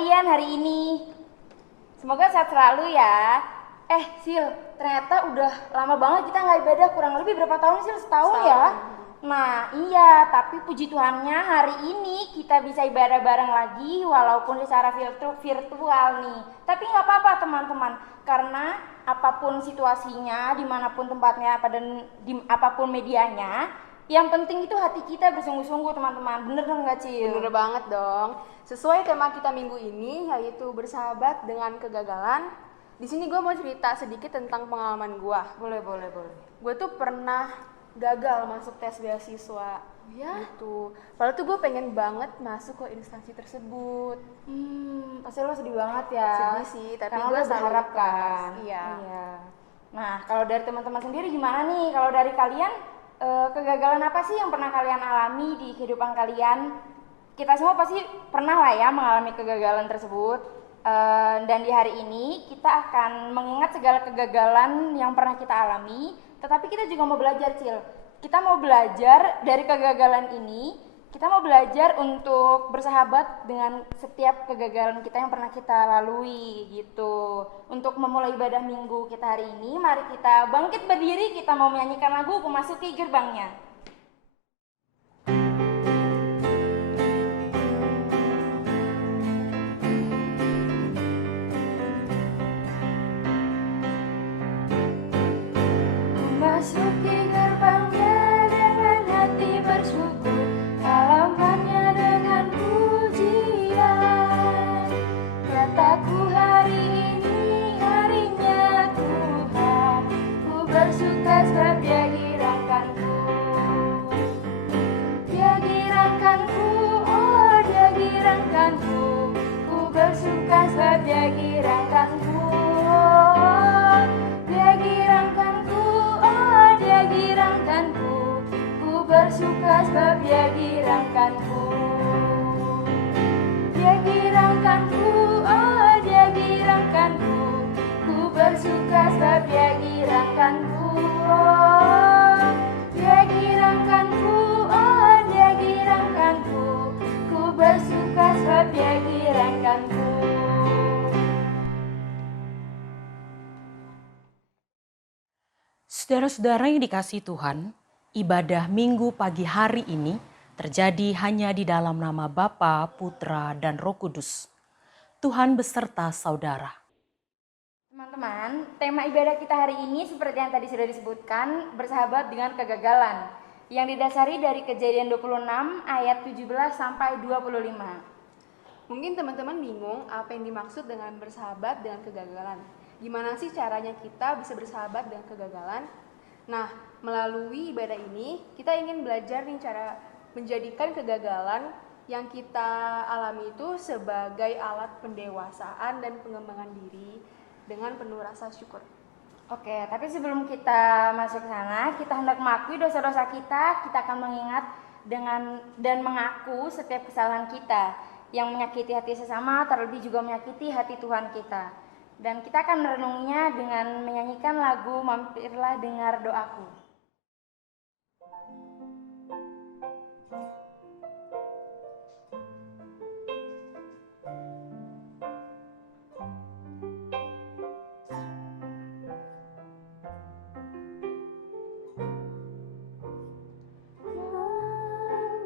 kalian hari ini? Semoga sehat selalu ya. Sil, ternyata udah lama banget kita nggak ibadah, kurang lebih berapa tahun Sil? Setahun ya? Nah iya, tapi puji Tuhannya hari ini kita bisa ibadah bareng lagi walaupun secara virtual nih. Tapi nggak apa-apa teman-teman, karena apapun situasinya, dimanapun tempatnya, apapun medianya, yang penting itu hati kita bersungguh-sungguh teman-teman. Bener nggak Cil? Bener banget dong. Sesuai tema kita minggu ini, yaitu bersahabat dengan kegagalan. Di sini gue mau cerita sedikit tentang pengalaman gue. Boleh. Gue tuh pernah gagal masuk tes beasiswa. Ya? Gitu. Padahal tuh gue pengen banget masuk ke instansi tersebut. Pasti lo sedih banget ya. Sedih sih, tapi karena gue lo berharap kan. Iya. Nah, kalau dari teman-teman sendiri gimana nih? Kalau dari kalian, kegagalan apa sih yang pernah kalian alami di kehidupan kalian? Kita semua pasti pernah lah ya mengalami kegagalan tersebut. Dan di hari ini kita akan mengingat segala kegagalan yang pernah kita alami, tetapi kita juga mau belajar, Cil. Kita mau belajar dari kegagalan ini, kita mau belajar untuk bersahabat dengan setiap kegagalan kita yang pernah kita lalui gitu. Untuk memulai ibadah minggu kita hari ini, mari kita bangkit berdiri, kita mau menyanyikan lagu Memasuki Gerbangnya. Memasuki gerbangnya dengan hati bersyukur, halamannya dengan pujian. Kataku hari ini harinya Tuhan, ku bersuka sebab Dia girangkanku. Dia girangkanku, oh Dia girangkanku, ku bersuka sebab Dia girangkanku. Dia girangkanku, oh Dia girangkanku, ku bersuka sebab Dia girangkanku. Dia girangkanku, oh Dia girangkanku, ku bersuka sebab Dia girangkanku. Dia girangkanku, oh Dia girangkanku, ku bersuka sebab Dia girangkanku. Saudara-saudara yang dikasihi Tuhan, ibadah minggu pagi hari ini terjadi hanya di dalam nama Bapa, Putra, dan Roh Kudus. Tuhan beserta saudara. Teman-teman, tema ibadah kita hari ini seperti yang tadi sudah disebutkan, bersahabat dengan kegagalan, yang didasari dari Kejadian 26 ayat 17 sampai 25. Mungkin teman-teman bingung apa yang dimaksud dengan bersahabat dengan kegagalan. Gimana sih caranya kita bisa bersahabat dengan kegagalan? Nah, melalui ibadah ini, kita ingin belajar nih cara menjadikan kegagalan yang kita alami itu sebagai alat pendewasaan dan pengembangan diri dengan penuh rasa syukur. Oke, tapi sebelum kita masuk ke sana, kita hendak mengakui dosa-dosa kita akan mengingat dan mengaku setiap kesalahan kita yang menyakiti hati sesama, terlebih juga menyakiti hati Tuhan kita. Dan kita akan merenungnya dengan menyanyikan lagu Mampirlah Dengar Doaku.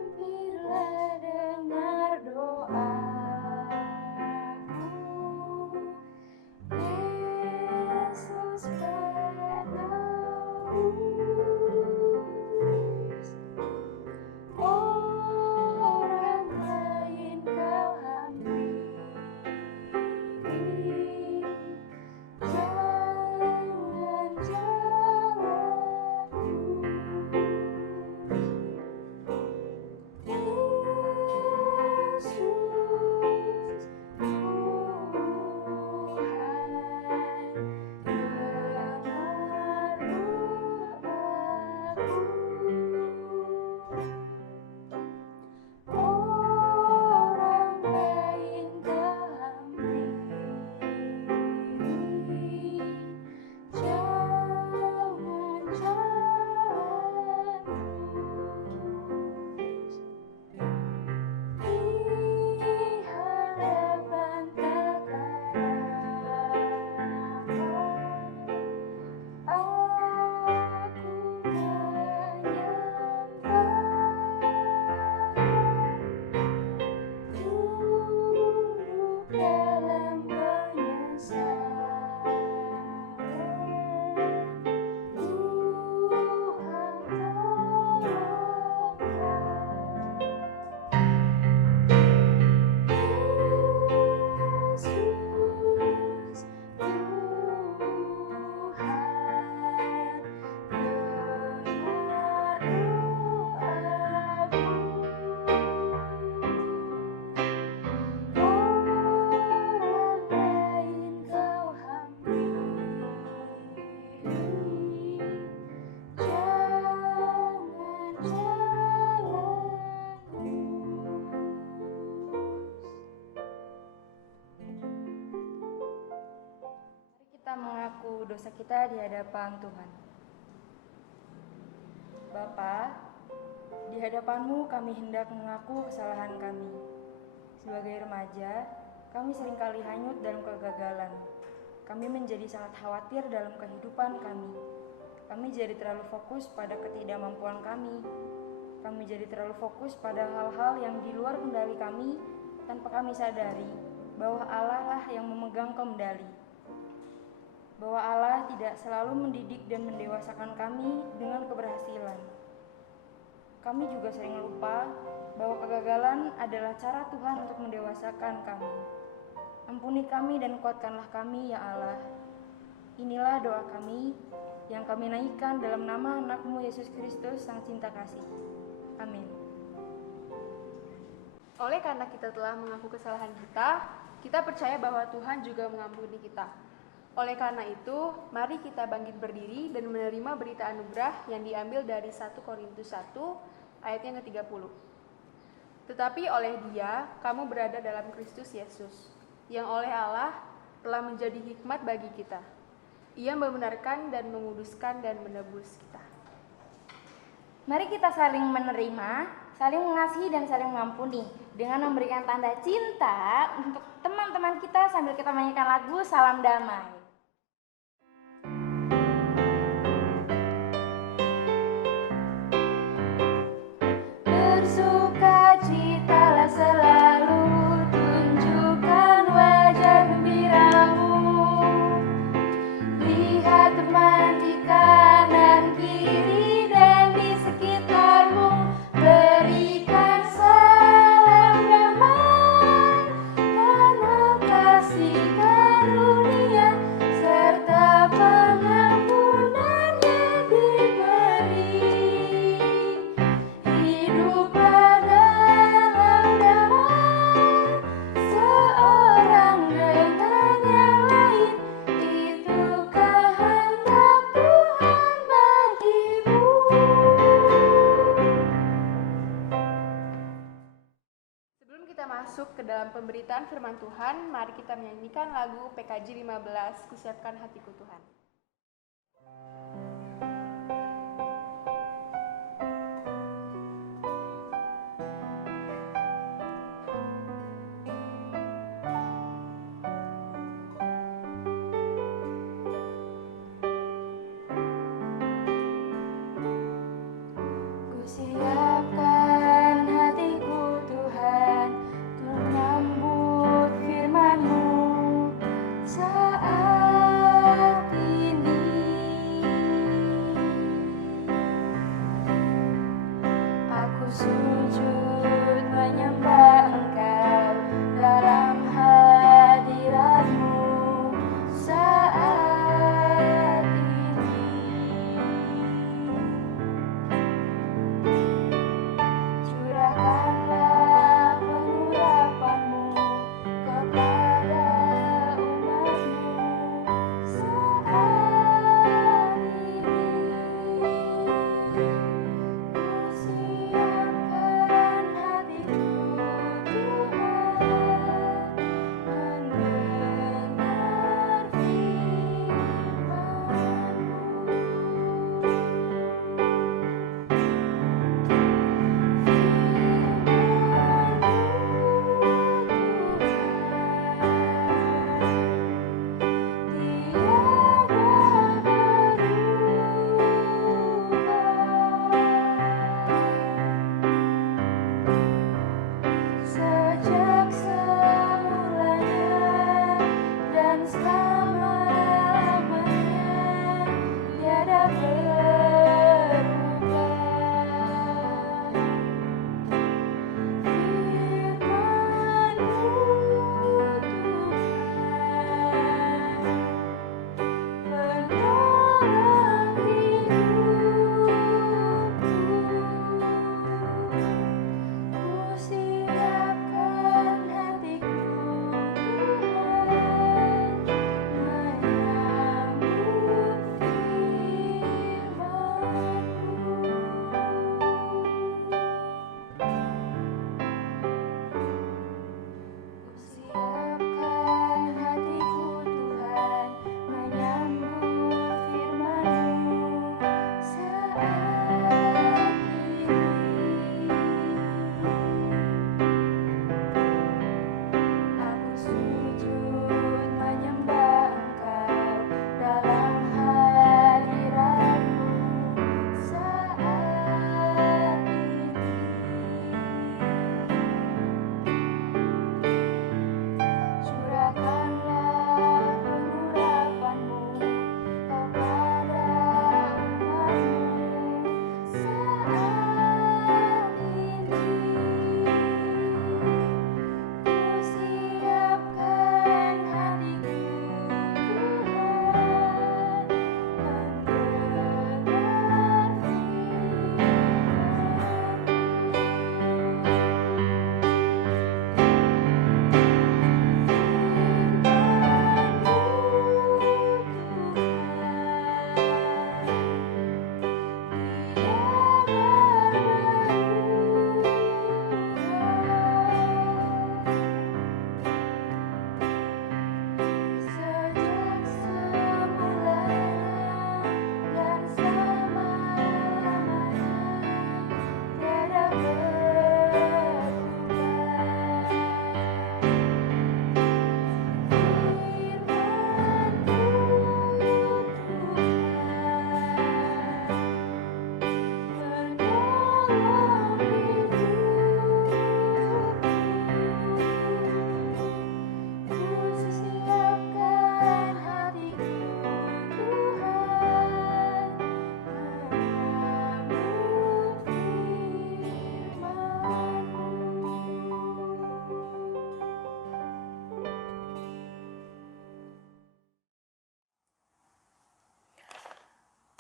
Mampirlah dengar doaku, Yesus padamu. kita mengaku dosa kita di hadapan Tuhan. Bapa, di hadapan-Mu kami hendak mengaku kesalahan kami. Sebagai remaja, kami seringkali hanyut dalam kegagalan. Kami menjadi sangat khawatir dalam kehidupan kami. Kami jadi terlalu fokus pada ketidakmampuan kami. Kami jadi terlalu fokus pada hal-hal yang di luar kendali kami tanpa kami sadari bahwa Allah lah yang memegang kendali. Bahwa Allah tidak selalu mendidik dan mendewasakan kami dengan keberhasilan. Kami juga sering lupa bahwa kegagalan adalah cara Tuhan untuk mendewasakan kami. Ampuni kami dan kuatkanlah kami, ya Allah. Inilah doa kami yang kami naikkan dalam nama anak-Mu Yesus Kristus, Sang Cinta Kasih. Amin. Oleh karena kita telah mengaku kesalahan kita percaya bahwa Tuhan juga mengampuni kita. Oleh karena itu, mari kita bangkit berdiri dan menerima berita anugerah yang diambil dari 1 Korintus 1 ayat yang ke-30. Tetapi oleh Dia, kamu berada dalam Kristus Yesus, yang oleh Allah telah menjadi hikmat bagi kita. Ia membenarkan dan menguduskan dan menebus kita. Mari kita saling menerima, saling mengasihi dan saling mengampuni dengan memberikan tanda cinta untuk teman-teman kita sambil kita menyanyikan lagu Salam Damai. Bersukacitalah selalu, tunjukkan wajah gembiramu. Lihat teman di kanan kiri dan di sekitarmu, berikan salam damai karena kasih karunia serta pengampunannya diberi. Hiduplah dalam damai, seorang dengan yang lain, itu kehendak Tuhan bagimu. Sebelum kita masuk ke dalam pemberitaan firman Tuhan, mari kita menyanyikan lagu PKJ 15, Kusiapkan Hatiku Tuhan. Kusiapkan hatiku Tuhan untuk menyambut firman-Mu saat ini. Aku sujud menyembah Engkau dalam hadirat-Mu saat ini. Curahkanlah pengurapan-Mu kepada umat-Mu saat ini. Kusiapkan hatiku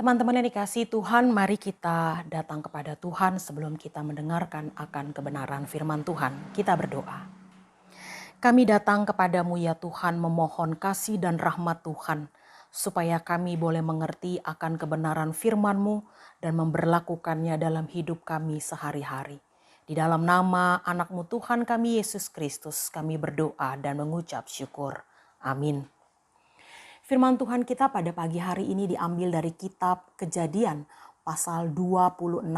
Teman-teman yang dikasihi Tuhan, mari kita datang kepada Tuhan sebelum kita mendengarkan akan kebenaran firman Tuhan. Kita berdoa. Kami datang kepadamu ya Tuhan, memohon kasih dan rahmat Tuhan, supaya kami boleh mengerti akan kebenaran firman-Mu dan memberlakukannya dalam hidup kami sehari-hari. Di dalam nama anak-Mu Tuhan kami Yesus Kristus, kami berdoa dan mengucap syukur. Amin. Firman Tuhan kita pada pagi hari ini diambil dari kitab Kejadian pasal 26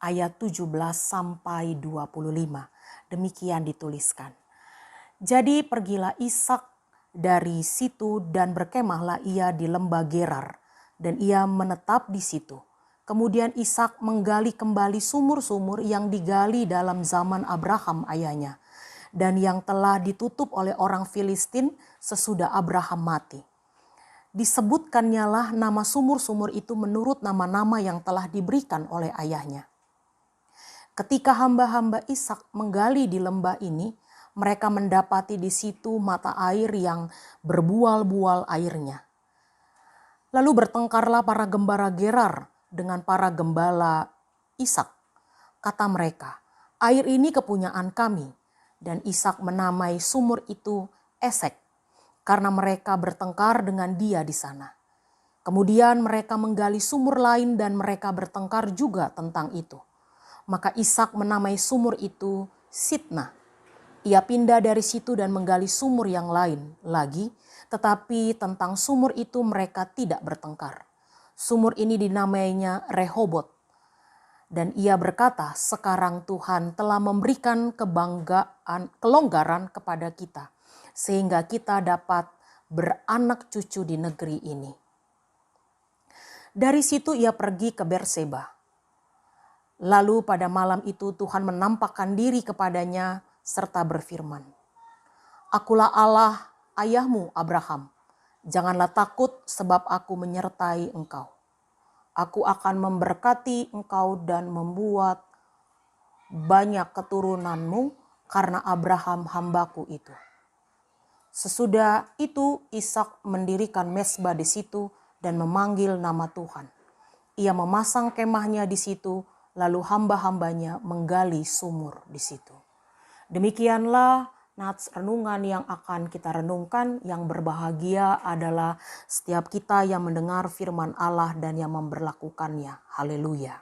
ayat 17 sampai 25. Demikian dituliskan. Jadi pergilah Ishak dari situ dan berkemahlah ia di lembah Gerar, dan ia menetap di situ. Kemudian Ishak menggali kembali sumur-sumur yang digali dalam zaman Abraham ayahnya, dan yang telah ditutup oleh orang Filistin sesudah Abraham mati. Disebutkannya lah nama sumur-sumur itu menurut nama-nama yang telah diberikan oleh ayahnya. Ketika hamba-hamba Ishak menggali di lembah ini, mereka mendapati di situ mata air yang berbual-bual airnya. Lalu bertengkarlah para gembala Gerar dengan para gembala Ishak. Kata mereka, air ini kepunyaan kami. Dan Ishak menamai sumur itu Esek, karena mereka bertengkar dengan dia di sana. Kemudian mereka menggali sumur lain dan mereka bertengkar juga tentang itu. Maka Ishak menamai sumur itu Sitnah. Ia pindah dari situ dan menggali sumur yang lain lagi, tetapi tentang sumur itu mereka tidak bertengkar. Sumur ini dinamainya Rehobot. Dan ia berkata, sekarang Tuhan telah memberikan kelonggaran kepada kita, sehingga kita dapat beranak cucu di negeri ini. Dari situ ia pergi ke Berseba. Lalu pada malam itu Tuhan menampakkan diri kepadanya serta berfirman, Akulah Allah ayahmu Abraham, janganlah takut sebab aku menyertai engkau. Aku akan memberkati engkau dan membuat banyak keturunanmu karena Abraham hambaku itu. Sesudah itu Ishak mendirikan mezbah di situ dan memanggil nama Tuhan. Ia memasang kemahnya di situ, lalu hamba-hambanya menggali sumur di situ. Demikianlah nats renungan yang akan kita renungkan. Yang berbahagia adalah setiap kita yang mendengar firman Allah dan yang memberlakukannya. Haleluya.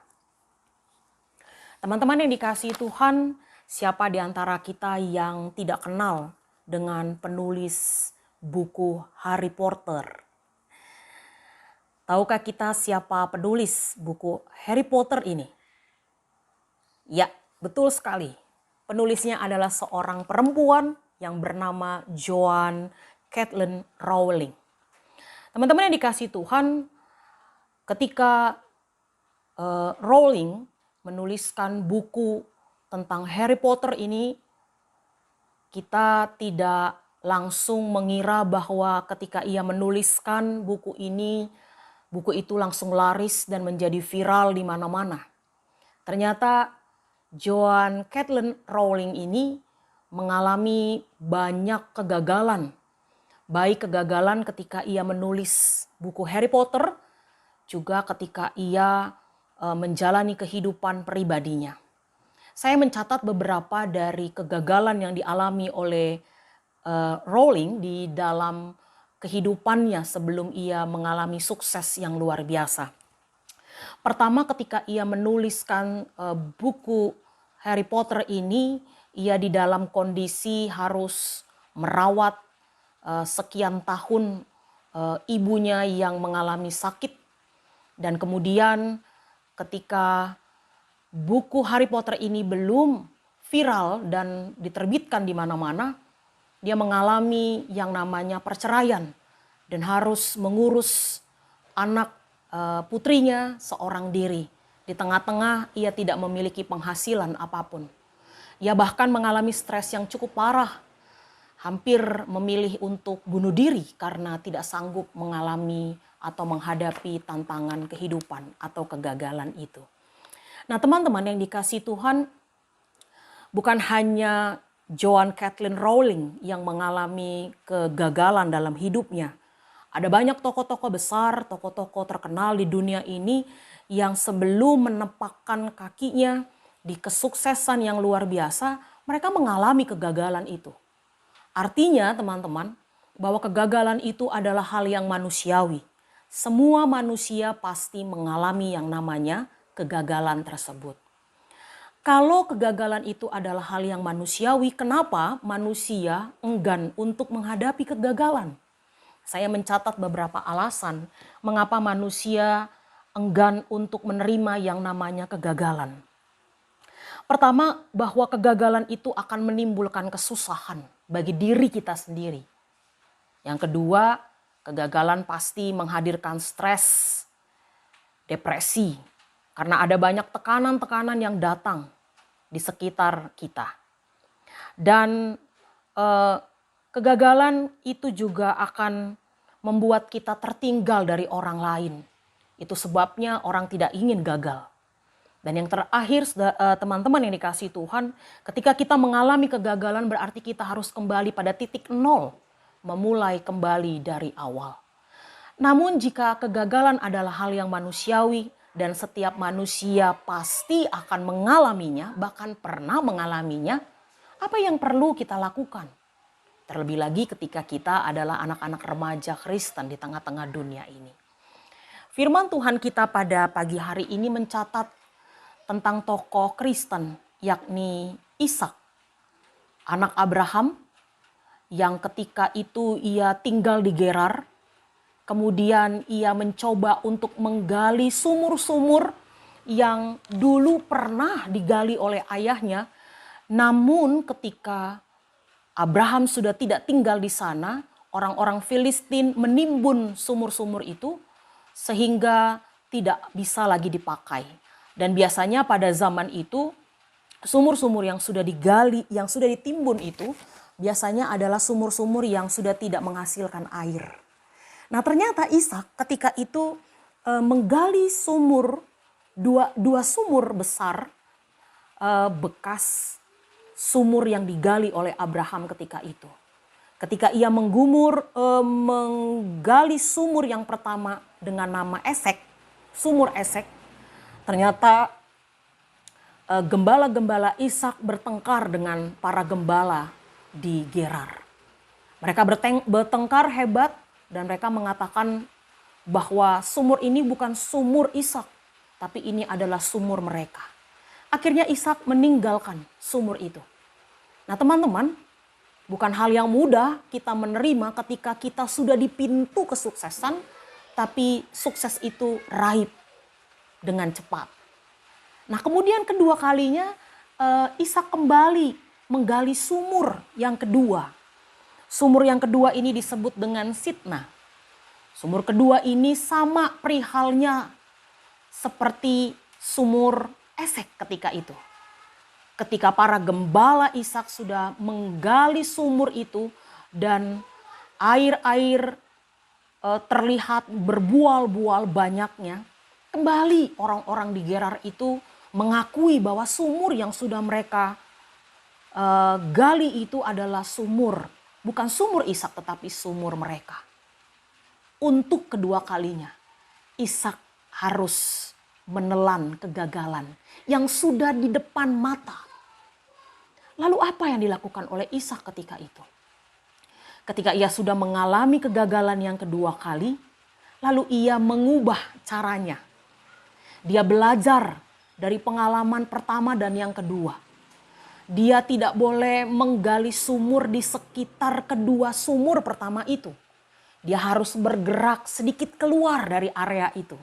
Teman-teman yang dikasihi Tuhan, siapa di antara kita yang tidak kenal dengan penulis buku Harry Potter? Tahukah kita siapa penulis buku Harry Potter ini? Ya, betul sekali. Penulisnya adalah seorang perempuan yang bernama Joanne Kathleen Rowling. Teman-teman yang dikasihi Tuhan, ketika Rowling menuliskan buku tentang Harry Potter ini, kita tidak langsung mengira bahwa ketika ia menuliskan buku ini, buku itu langsung laris dan menjadi viral di mana-mana. Ternyata Joanne Kathleen Rowling ini mengalami banyak kegagalan. Baik kegagalan ketika ia menulis buku Harry Potter, juga ketika ia menjalani kehidupan pribadinya. Saya mencatat beberapa dari kegagalan yang dialami oleh Rowling di dalam kehidupannya sebelum ia mengalami sukses yang luar biasa. Pertama, ketika ia menuliskan buku Harry Potter ini, ia di dalam kondisi harus merawat sekian tahun ibunya yang mengalami sakit. Dan kemudian ketika buku Harry Potter ini belum viral dan diterbitkan di mana-mana, dia mengalami yang namanya perceraian dan harus mengurus anak putrinya seorang diri. Di tengah-tengah ia tidak memiliki penghasilan apapun. Ia bahkan mengalami stres yang cukup parah, hampir memilih untuk bunuh diri karena tidak sanggup mengalami atau menghadapi tantangan kehidupan atau kegagalan itu. Nah, teman-teman yang dikasihi Tuhan, bukan hanya Joanne Kathleen Rowling yang mengalami kegagalan dalam hidupnya Ada banyak tokoh-tokoh besar, tokoh-tokoh terkenal di dunia ini yang sebelum menempatkan kakinya di kesuksesan yang luar biasa, mereka mengalami kegagalan itu. Artinya teman-teman, bahwa kegagalan itu adalah hal yang manusiawi. Semua manusia pasti mengalami yang namanya kegagalan tersebut. Kalau kegagalan itu adalah hal yang manusiawi, kenapa manusia enggan untuk menghadapi kegagalan? Saya mencatat beberapa alasan mengapa manusia enggan untuk menerima yang namanya kegagalan. Pertama, bahwa kegagalan itu akan menimbulkan kesusahan bagi diri kita sendiri. Yang kedua, kegagalan pasti menghadirkan stres, depresi, karena ada banyak tekanan-tekanan yang datang di sekitar kita. Dan kegagalan itu juga akan membuat kita tertinggal dari orang lain. Itu sebabnya orang tidak ingin gagal. Dan yang terakhir teman-teman yang dikasihi Tuhan, ketika kita mengalami kegagalan berarti kita harus kembali pada titik nol, memulai kembali dari awal. Namun jika kegagalan adalah hal yang manusiawi dan setiap manusia pasti akan mengalaminya, bahkan pernah mengalaminya, apa yang perlu kita lakukan? Terlebih lagi ketika kita adalah anak-anak remaja Kristen di tengah-tengah dunia ini. Firman Tuhan kita pada pagi hari ini mencatat tentang tokoh Kristen, yakni Ishak, anak Abraham, yang ketika itu ia tinggal di Gerar. Kemudian ia mencoba untuk menggali sumur-sumur yang dulu pernah digali oleh ayahnya. Namun ketika Abraham sudah tidak tinggal di sana, orang-orang Filistin menimbun sumur-sumur itu sehingga tidak bisa lagi dipakai. Dan biasanya pada zaman itu sumur-sumur yang sudah digali, yang sudah ditimbun itu biasanya adalah sumur-sumur yang sudah tidak menghasilkan air. Nah ternyata Ishak ketika itu menggali sumur, dua sumur besar bekas sumur yang digali oleh Abraham ketika itu. Ketika ia menggali sumur yang pertama dengan nama Esek, sumur Esek, ternyata gembala-gembala Ishak bertengkar dengan para gembala di Gerar. Mereka bertengkar hebat dan mereka mengatakan bahwa sumur ini bukan sumur Ishak, tapi ini adalah sumur mereka. Akhirnya Ishak meninggalkan sumur itu. Nah teman-teman, bukan hal yang mudah kita menerima ketika kita sudah di pintu kesuksesan, tapi sukses itu raib dengan cepat. Nah kemudian kedua kalinya Ishak kembali menggali sumur yang kedua. Sumur yang kedua ini disebut dengan Sitna. Sumur kedua ini sama perihalnya seperti sumur Esek ketika itu. Ketika para gembala Ishak sudah menggali sumur itu dan air-air terlihat berbual-bual banyaknya, kembali orang-orang di Gerar itu mengakui bahwa sumur yang sudah mereka gali itu adalah sumur, bukan sumur Ishak tetapi sumur mereka. Untuk kedua kalinya Ishak harus menelan kegagalan yang sudah di depan mata. Lalu apa yang dilakukan oleh Ishak ketika itu? Ketika ia sudah mengalami kegagalan yang kedua kali, lalu ia mengubah caranya. Dia belajar dari pengalaman pertama dan yang kedua. Dia tidak boleh menggali sumur di sekitar kedua sumur pertama itu. Dia harus bergerak sedikit keluar dari area itu.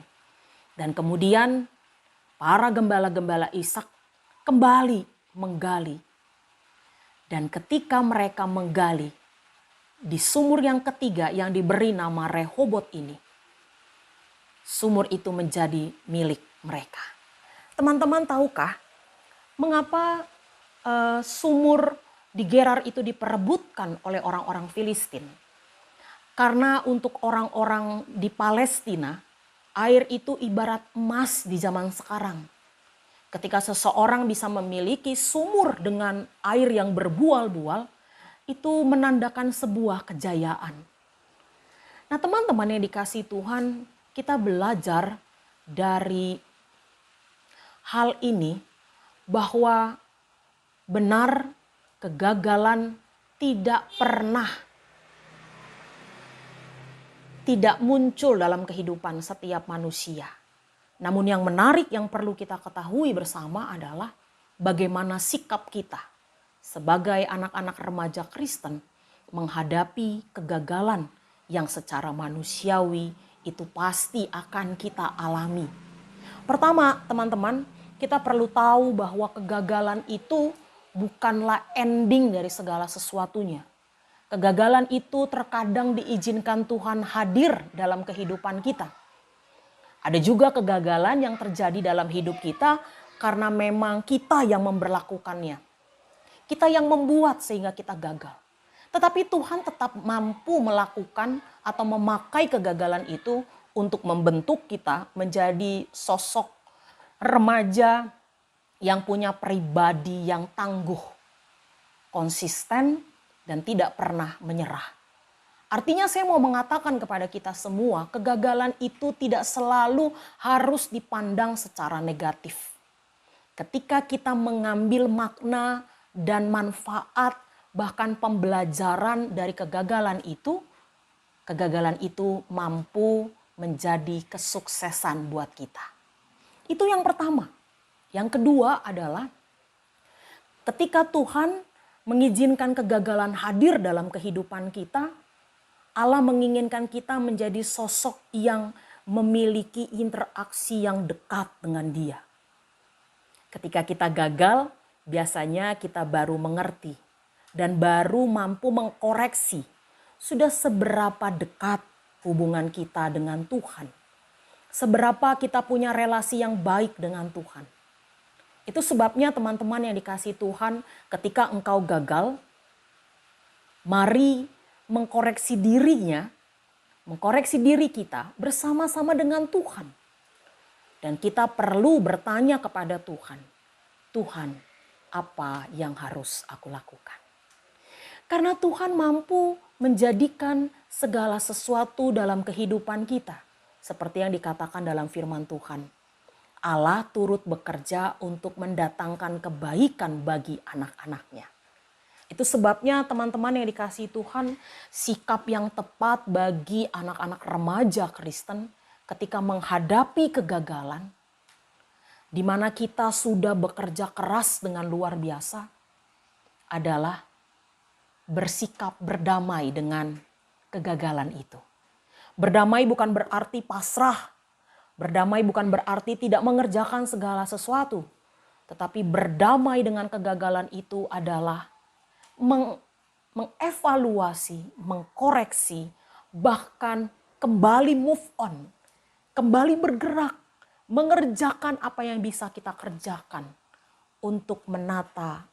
Dan kemudian para gembala-gembala Ishak kembali menggali. Dan ketika mereka menggali di sumur yang ketiga yang diberi nama Rehobot ini, sumur itu menjadi milik mereka. Teman-teman tahukah mengapa sumur di Gerar itu diperebutkan oleh orang-orang Filistin? Karena untuk orang-orang di Palestina, air itu ibarat emas di zaman sekarang. Ketika seseorang bisa memiliki sumur dengan air yang berbual-bual, itu menandakan sebuah kejayaan. Nah teman-teman yang dikasih Tuhan, kita belajar dari hal ini bahwa benar kegagalan tidak muncul dalam kehidupan setiap manusia. Namun yang menarik yang perlu kita ketahui bersama adalah bagaimana sikap kita sebagai anak-anak remaja Kristen menghadapi kegagalan yang secara manusiawi itu pasti akan kita alami. Pertama, teman-teman, kita perlu tahu bahwa kegagalan itu bukanlah ending dari segala sesuatunya. Kegagalan itu terkadang diizinkan Tuhan hadir dalam kehidupan kita. Ada juga kegagalan yang terjadi dalam hidup kita karena memang kita yang memberlakukannya. Kita yang membuat sehingga kita gagal. Tetapi Tuhan tetap mampu melakukan atau memakai kegagalan itu untuk membentuk kita menjadi sosok remaja yang punya pribadi yang tangguh, konsisten, dan tidak pernah menyerah. Artinya saya mau mengatakan kepada kita semua, kegagalan itu tidak selalu harus dipandang secara negatif. Ketika kita mengambil makna dan manfaat, bahkan pembelajaran dari kegagalan itu mampu menjadi kesuksesan buat kita. Itu yang pertama. Yang kedua adalah ketika Tuhan mengizinkan kegagalan hadir dalam kehidupan kita, Allah menginginkan kita menjadi sosok yang memiliki interaksi yang dekat dengan Dia. Ketika kita gagal, biasanya kita baru mengerti dan baru mampu mengkoreksi sudah seberapa dekat hubungan kita dengan Tuhan. Seberapa kita punya relasi yang baik dengan Tuhan. Itu sebabnya teman-teman yang dikasih Tuhan, ketika engkau gagal, mari mengkoreksi diri kita bersama-sama dengan Tuhan. Dan kita perlu bertanya kepada Tuhan, Tuhan, apa yang harus aku lakukan? Karena Tuhan mampu menjadikan segala sesuatu dalam kehidupan kita. Seperti yang dikatakan dalam firman Tuhan. Allah turut bekerja untuk mendatangkan kebaikan bagi anak-anaknya. Itu sebabnya teman-teman yang dikasihi Tuhan, sikap yang tepat bagi anak-anak remaja Kristen ketika menghadapi kegagalan, di mana kita sudah bekerja keras dengan luar biasa, adalah bersikap berdamai dengan kegagalan itu. Berdamai bukan berarti pasrah. Berdamai bukan berarti tidak mengerjakan segala sesuatu. Tetapi berdamai dengan kegagalan itu adalah mengevaluasi, mengkoreksi, bahkan kembali move on. Kembali bergerak, mengerjakan apa yang bisa kita kerjakan untuk menata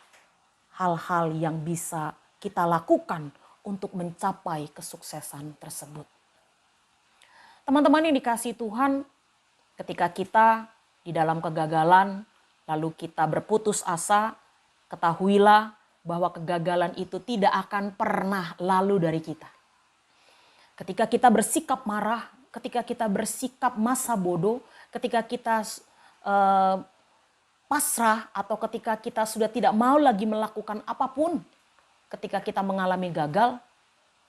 hal-hal yang bisa kita lakukan untuk mencapai kesuksesan tersebut. Teman-teman yang dikasihi Tuhan, ketika kita di dalam kegagalan, lalu kita berputus asa, ketahuilah bahwa kegagalan itu tidak akan pernah lalu dari kita. Ketika kita bersikap marah, ketika kita bersikap masa bodoh, ketika kita pasrah atau ketika kita sudah tidak mau lagi melakukan apapun, ketika kita mengalami gagal,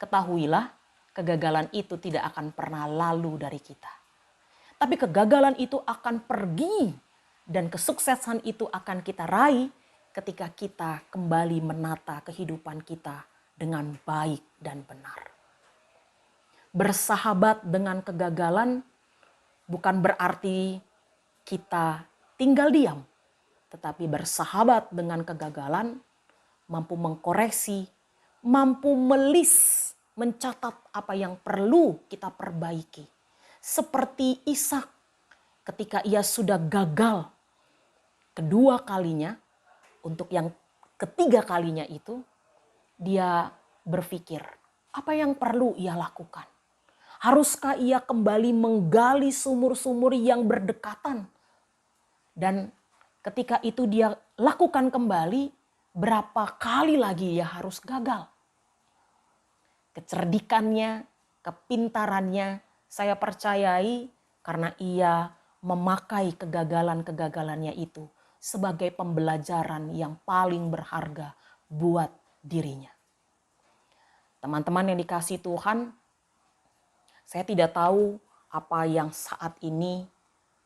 ketahuilah kegagalan itu tidak akan pernah lalu dari kita. Tapi kegagalan itu akan pergi dan kesuksesan itu akan kita raih ketika kita kembali menata kehidupan kita dengan baik dan benar. Bersahabat dengan kegagalan bukan berarti kita tinggal diam, tetapi bersahabat dengan kegagalan mampu mengkoreksi, mampu mencatat apa yang perlu kita perbaiki. Seperti Ishak ketika ia sudah gagal kedua kalinya, untuk yang ketiga kalinya itu dia berpikir apa yang perlu ia lakukan. Haruskah ia kembali menggali sumur-sumur yang berdekatan? Dan ketika itu dia lakukan kembali, berapa kali lagi ia harus gagal? Kecerdikannya, kepintarannya, saya percayai karena ia memakai kegagalan-kegagalannya itu sebagai pembelajaran yang paling berharga buat dirinya. Teman-teman yang dikasihi Tuhan, saya tidak tahu apa yang saat ini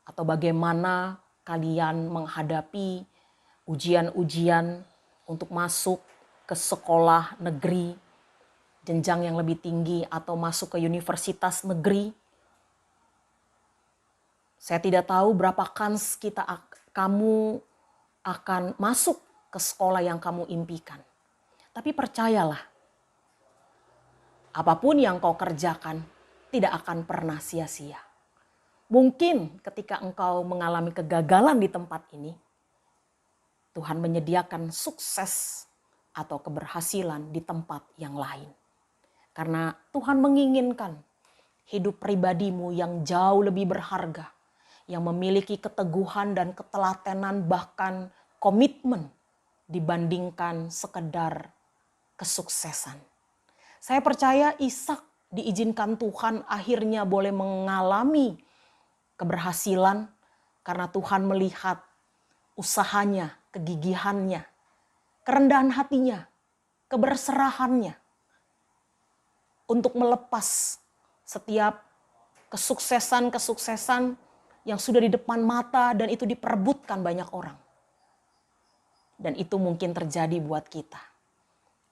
atau bagaimana kalian menghadapi ujian-ujian untuk masuk ke sekolah negeri, jenjang yang lebih tinggi atau masuk ke universitas negeri. Saya tidak tahu berapa kans kamu akan masuk ke sekolah yang kamu impikan. Tapi percayalah, apapun yang kau kerjakan tidak akan pernah sia-sia. Mungkin ketika engkau mengalami kegagalan di tempat ini, Tuhan menyediakan sukses atau keberhasilan di tempat yang lain. Karena Tuhan menginginkan hidup pribadimu yang jauh lebih berharga, yang memiliki keteguhan dan ketelatenan bahkan komitmen dibandingkan sekedar kesuksesan. Saya percaya Ishak diizinkan Tuhan akhirnya boleh mengalami keberhasilan karena Tuhan melihat usahanya, kegigihannya, kerendahan hatinya, keberserahannya untuk melepas setiap kesuksesan yang sudah di depan mata dan itu diperebutkan banyak orang. Dan itu mungkin terjadi buat kita.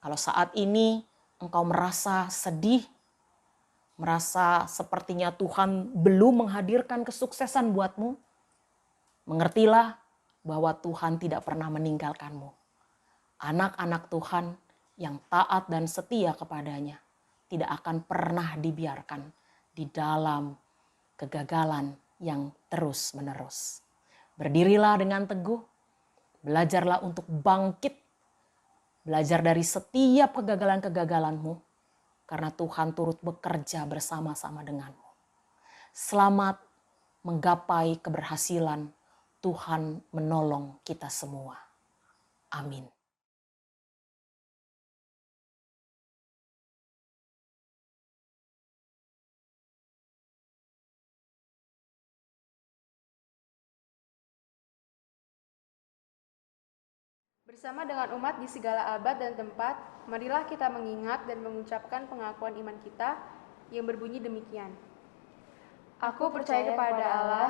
Kalau saat ini engkau merasa sedih, merasa sepertinya Tuhan belum menghadirkan kesuksesan buatmu, mengertilah bahwa Tuhan tidak pernah meninggalkanmu. Anak-anak Tuhan yang taat dan setia kepadanya tidak akan pernah dibiarkan di dalam kegagalan yang terus-menerus. Berdirilah dengan teguh, belajarlah untuk bangkit, belajar dari setiap kegagalan-kegagalanmu, karena Tuhan turut bekerja bersama-sama denganmu. Selamat menggapai keberhasilan, Tuhan menolong kita semua. Amin. Bersama dengan umat di segala abad dan tempat, marilah kita mengingat dan mengucapkan pengakuan iman kita yang berbunyi demikian. Aku percaya kepada Allah,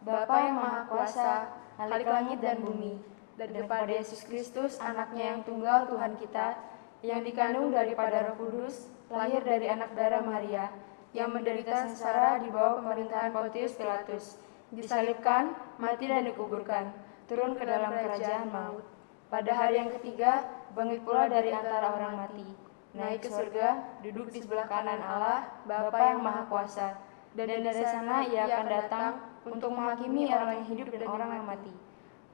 Bapa yang Maha Kuasa, Khalik langit dan bumi, dan kepada Yesus Kristus, anaknya yang tunggal Tuhan kita, yang dikandung daripada Roh Kudus, lahir dari anak darah Maria, yang menderita sengsara di bawah pemerintahan Pontius Pilatus, disalibkan, mati dan dikuburkan, turun ke dalam kerajaan maut. Pada hari yang ketiga, bangkit pula dari antara orang mati, naik ke surga, duduk di sebelah kanan Allah, Bapa yang Maha Kuasa, dan dari sana ia akan datang untuk menghakimi orang yang hidup dan orang yang mati.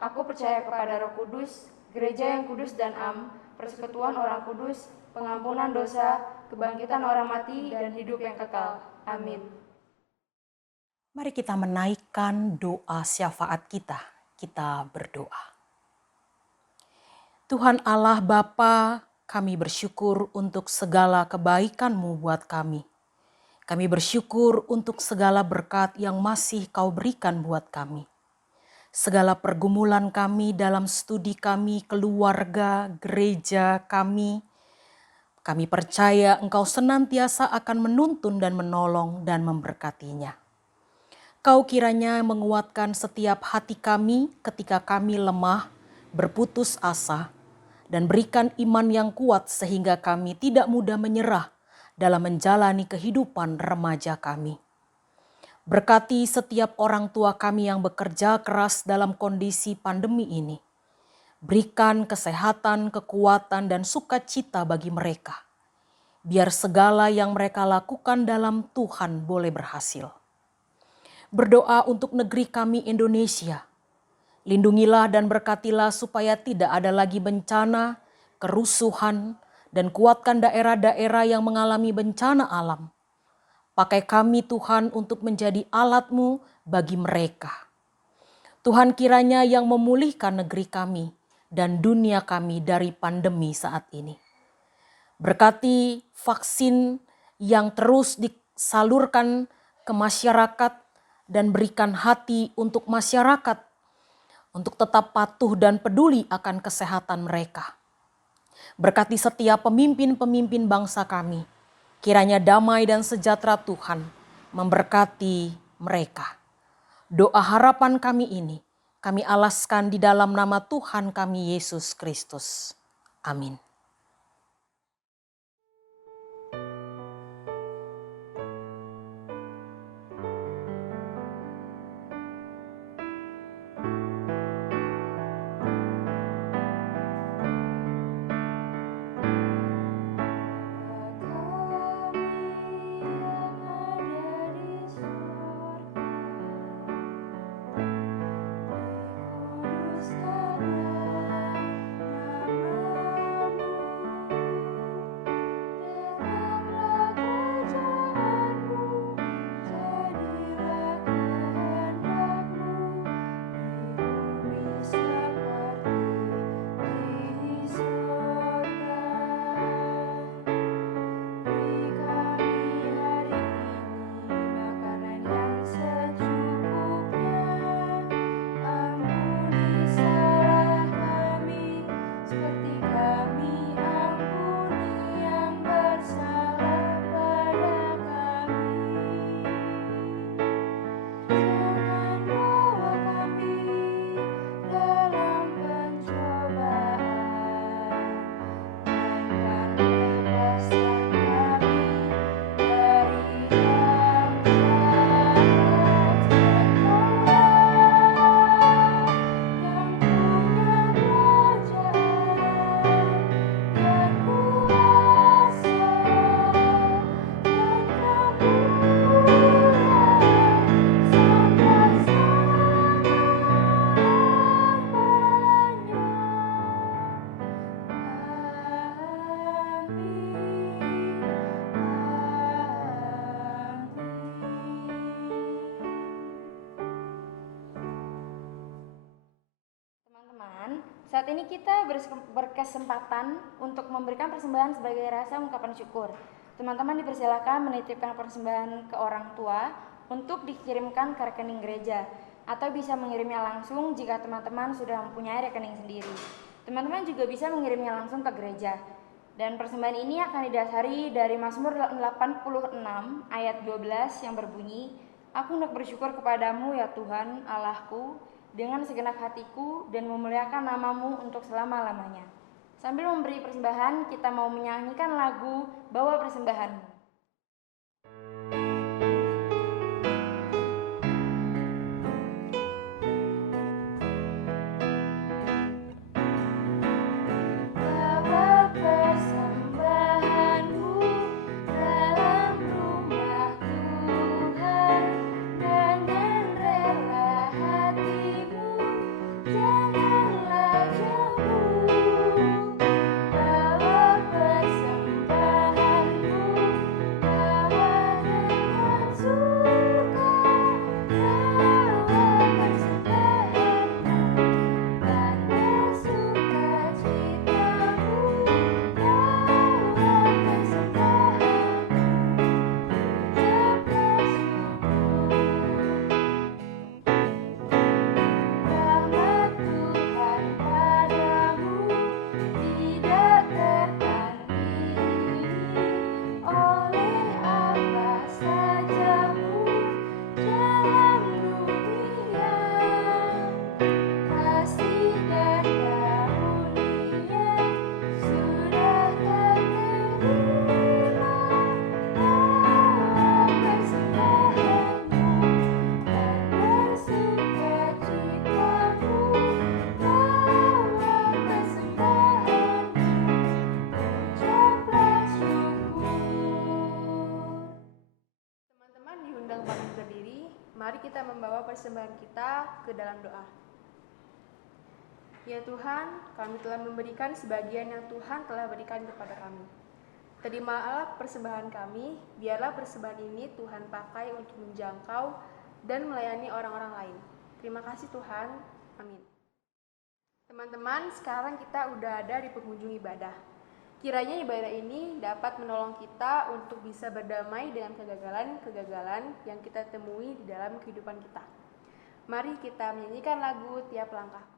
Aku percaya kepada Roh Kudus, gereja yang kudus dan am, persekutuan orang kudus, pengampunan dosa, kebangkitan orang mati, dan hidup yang kekal. Amin. Mari kita menaikkan doa syafaat kita. Kita berdoa. Tuhan Allah Bapa, kami bersyukur untuk segala kebaikan-Mu buat kami. Kami bersyukur untuk segala berkat yang masih Kau berikan buat kami. Segala pergumulan kami dalam studi kami, keluarga, gereja kami percaya Engkau senantiasa akan menuntun dan menolong dan memberkatinya. Kau kiranya menguatkan setiap hati kami ketika kami lemah, berputus asa, dan berikan iman yang kuat sehingga kami tidak mudah menyerah dalam menjalani kehidupan remaja kami. Berkati setiap orang tua kami yang bekerja keras dalam kondisi pandemi ini. Berikan kesehatan, kekuatan, dan sukacita bagi mereka. Biar segala yang mereka lakukan dalam Tuhan boleh berhasil. Berdoa untuk negeri kami Indonesia. Lindungilah dan berkatilah supaya tidak ada lagi bencana, kerusuhan, dan kuatkan daerah-daerah yang mengalami bencana alam. Pakai kami Tuhan untuk menjadi alat-Mu bagi mereka. Tuhan kiranya yang memulihkan negeri kami dan dunia kami dari pandemi saat ini. Berkati vaksin yang terus salurkan ke masyarakat dan berikan hati untuk masyarakat untuk tetap patuh dan peduli akan kesehatan mereka. Berkati setiap pemimpin-pemimpin bangsa kami. Kiranya damai dan sejahtera Tuhan memberkati mereka. Doa harapan kami ini kami alaskan di dalam nama Tuhan kami Yesus Kristus. Amin. Saat ini kita berkesempatan untuk memberikan persembahan sebagai rasa ungkapan syukur. Teman-teman dipersilakan menitipkan persembahan ke orang tua untuk dikirimkan ke rekening gereja, atau bisa mengirimnya langsung jika teman-teman sudah mempunyai rekening sendiri. Teman-teman juga bisa mengirimnya langsung ke gereja. Dan persembahan ini akan didasari dari Mazmur 86 ayat 12 yang berbunyi, "Aku hendak bersyukur kepadamu ya Tuhan Allahku, dengan segenap hatiku dan memuliakan namamu untuk selama-lamanya." Sambil memberi persembahan, kita mau menyanyikan lagu Bawa Persembahanmu. Mari kita membawa persembahan kita ke dalam doa. Ya Tuhan, kami telah memberikan sebagian yang Tuhan telah berikan kepada kami. Terimalah persembahan kami, biarlah persembahan ini Tuhan pakai untuk menjangkau dan melayani orang-orang lain. Terima kasih Tuhan, amin. Teman-teman, sekarang kita udah ada di penghujung ibadah. Kiranya ibadah ini dapat menolong kita untuk bisa berdamai dengan kegagalan-kegagalan yang kita temui di dalam kehidupan kita. Mari kita menyanyikan lagu Tiap Langkahku.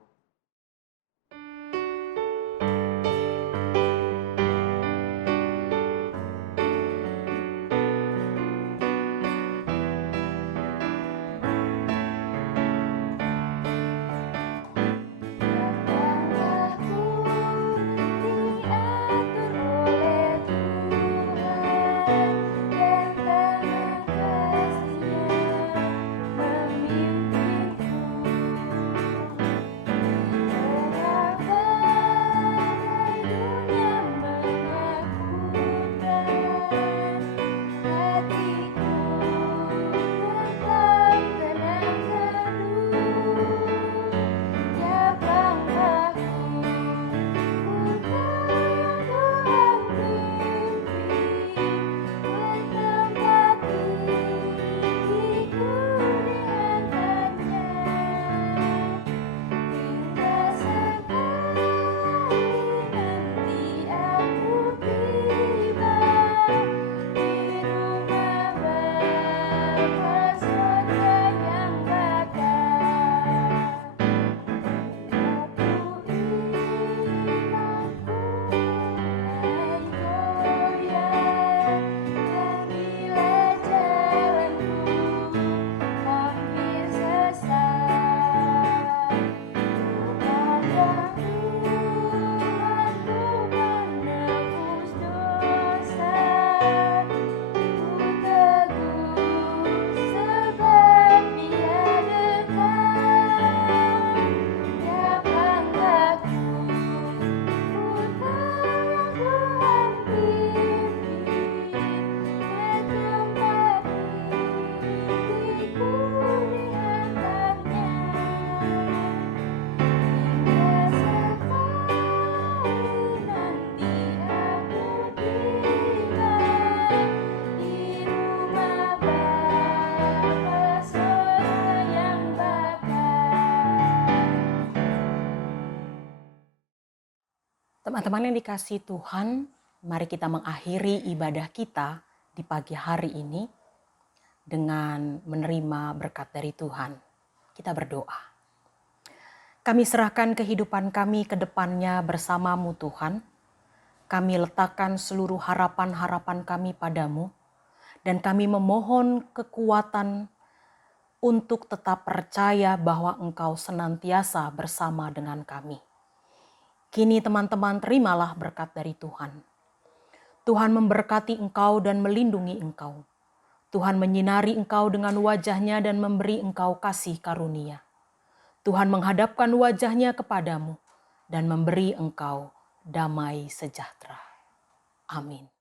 Teman-teman yang dikasihi Tuhan, mari kita mengakhiri ibadah kita di pagi hari ini dengan menerima berkat dari Tuhan. Kita berdoa. Kami serahkan kehidupan kami ke depannya bersama-Mu Tuhan. Kami letakkan seluruh harapan-harapan kami padamu dan kami memohon kekuatan untuk tetap percaya bahwa Engkau senantiasa bersama dengan kami. Kini teman-teman terimalah berkat dari Tuhan. Tuhan memberkati engkau dan melindungi engkau. Tuhan menyinari engkau dengan wajahnya dan memberi engkau kasih karunia. Tuhan menghadapkan wajahnya kepadamu dan memberi engkau damai sejahtera. Amin.